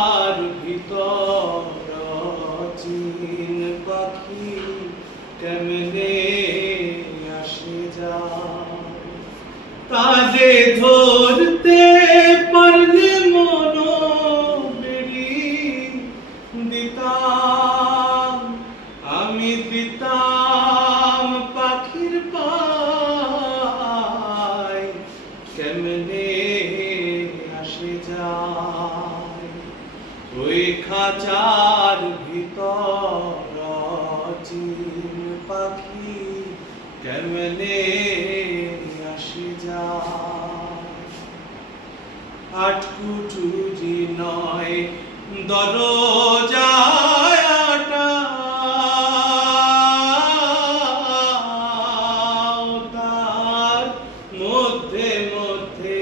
খাঁচার ভিতর চিন পাখি কেমনে আসে যায়, তারে ধরতে পারলে মনো বেড়ি দিতাম, আমি দিতাম পাখির পায় কেমনে আসে যায়। ওই খাঁচার ভিতর চিন পাখি কেমনে আসে যায়। আটকুঠুরি নয় দরজায় আটা, তার মধ্যে মধ্যে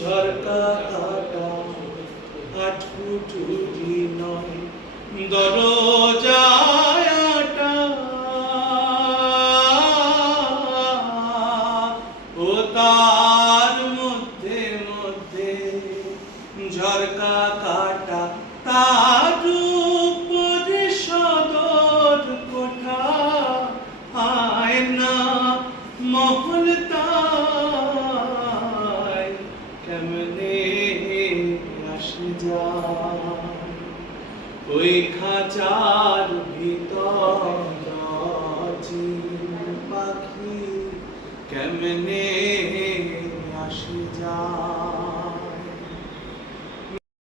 ঝরকা কাটা। আটকুঠুরি নয় দরজায় আটা, ও তার মধ্যে মধ্যে ঝরকা কাটা। তার উপরে সদর কোঠা, আয়না মহল তাই কেমনে আসে যায়। ওই খাঁচার ভিতর চিন পাখি কেমনে